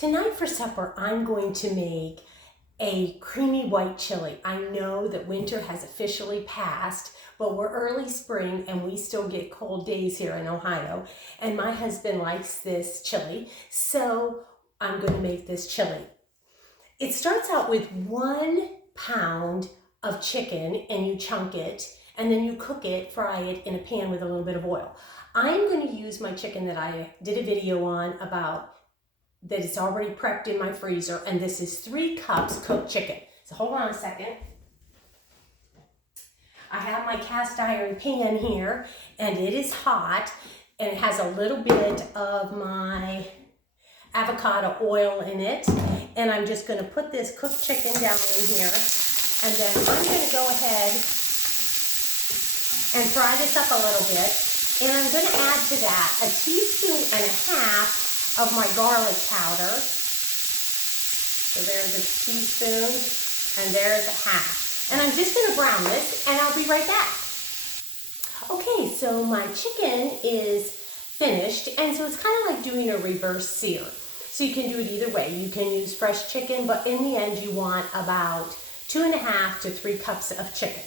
Tonight for supper, I'm going to make a creamy white chili. I know that winter has officially passed, but we're early spring and we still get cold days here in Ohio. And my husband likes this chili, so I'm going to make this chili. It starts out with 1 pound of chicken and you chunk it and then you cook it, fry it in a pan with a little bit of oil. I'm going to use my chicken that I did a video on about that it's already prepped in my freezer, and this is 3 cups cooked chicken. So hold on a second. I have my cast iron pan here and it is hot and it has a little bit of my avocado oil in it, and I'm just going to put this cooked chicken down in here, and then I'm going to go ahead and fry this up a little bit, and I'm going to add to that a teaspoon and a half of my garlic powder. So there's a teaspoon and there's a half. And I'm just going to brown this and I'll be right back. Okay, so my chicken is finished, and so it's kind of like doing a reverse sear. So you can do it either way. You can use fresh chicken, but in the end you want about 2.5 to 3 cups of chicken.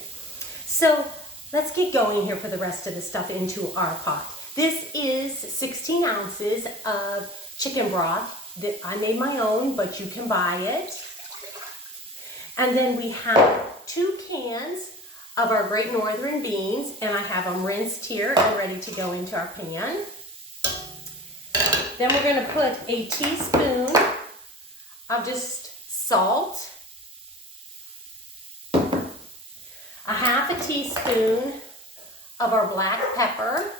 So let's get going here for the rest of the stuff into our pot. This is 16 ounces of chicken broth that I made my own, but you can buy it. And then we have 2 cans of our Great Northern beans, and I have them rinsed here and ready to go into our pan. Then we're going to put a teaspoon of just salt, a half a teaspoon of our black pepper.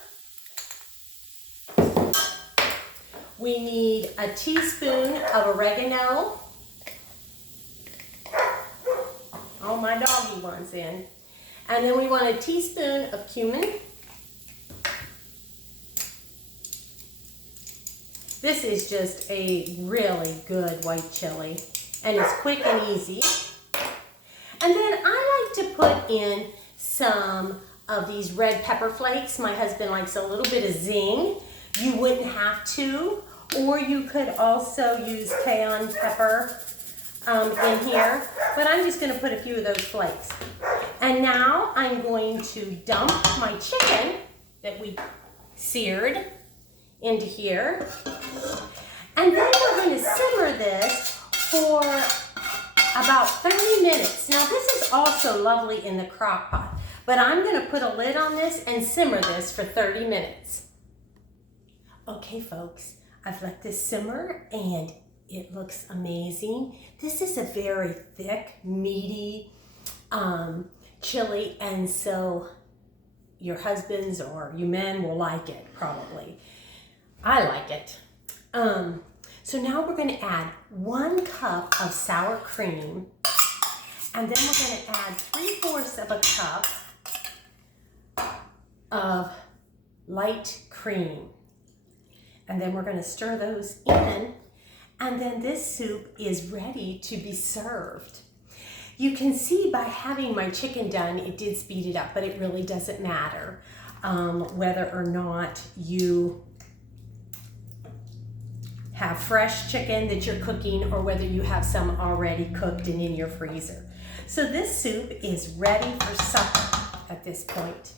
We need a teaspoon of oregano. Oh, my doggy wants in. And then we want a teaspoon of cumin. This is just a really good white chili, and it's quick and easy. And then I like to put in some of these red pepper flakes. My husband likes a little bit of zing. You wouldn't have to, or you could also use cayenne pepper in here, but I'm just going to put a few of those flakes. And now I'm going to dump my chicken that we seared into here, and then we're going to simmer this for about 30 minutes. Now this is also lovely in the crock pot, but I'm going to put a lid on this and simmer this for 30 minutes. Okay, folks, I've let this simmer and it looks amazing. This is a very thick, meaty chili, and so your husbands or you men will like it, probably. I like it. So now we're going to add 1 cup of sour cream, and then we're going to add 3/4 of a cup of light cream. And then we're going to stir those in, and then this soup is ready to be served. You can see by having my chicken done, it did speed it up, but it really doesn't matter whether or not you have fresh chicken that you're cooking or whether you have some already cooked and in your freezer. So this soup is ready for supper at this point.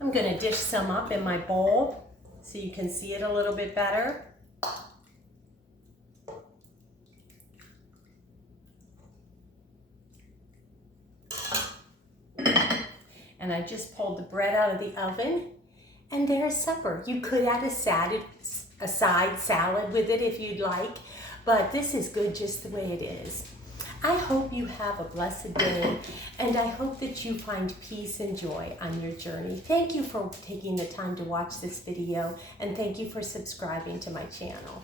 I'm going to dish some up in my bowl so you can see it a little bit better. And I just pulled the bread out of the oven, and there's supper. You could add a side salad with it if you'd like, but this is good just the way it is. I hope you have a blessed day, and I hope that you find peace and joy on your journey. Thank you for taking the time to watch this video, and thank you for subscribing to my channel.